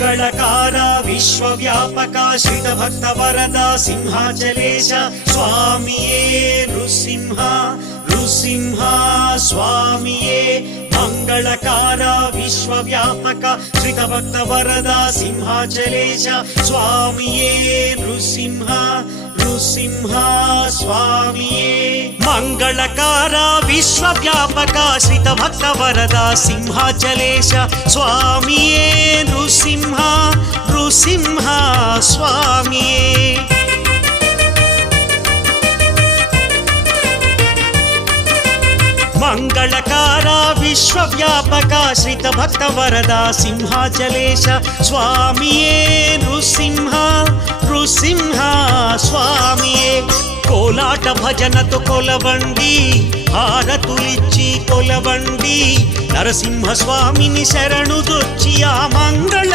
మంగళకార విశ్వవ్యాపక శ్రిత భక్త వరద సింహాచలేశ స్వామియే నృసింహ నృసింహ స్వామియే మంగళకార విశ్వవ్యాపక శ్రిత భక్త వరద సింహాచలేశ స్వామియే నృసింహ నృసింహ స్వామియే మంగళకార విశ్వవ్యాపక శ్రిత భక్త వరద సింహాచలేశ స్వామియే నృసింహ నృసింహ స్వామియే మంగళకార విశ్వవ్యాపక శ్రిత భక్త వరద సింహాచలేశ స్వామియే నృసింహ నృసింహ స్వామియే కోలాట భజనతో కొలవండి హారతులిచ్చి కొలవండి నరసింహ స్వామిని శరణుదొచ్చి ఆ మంగళ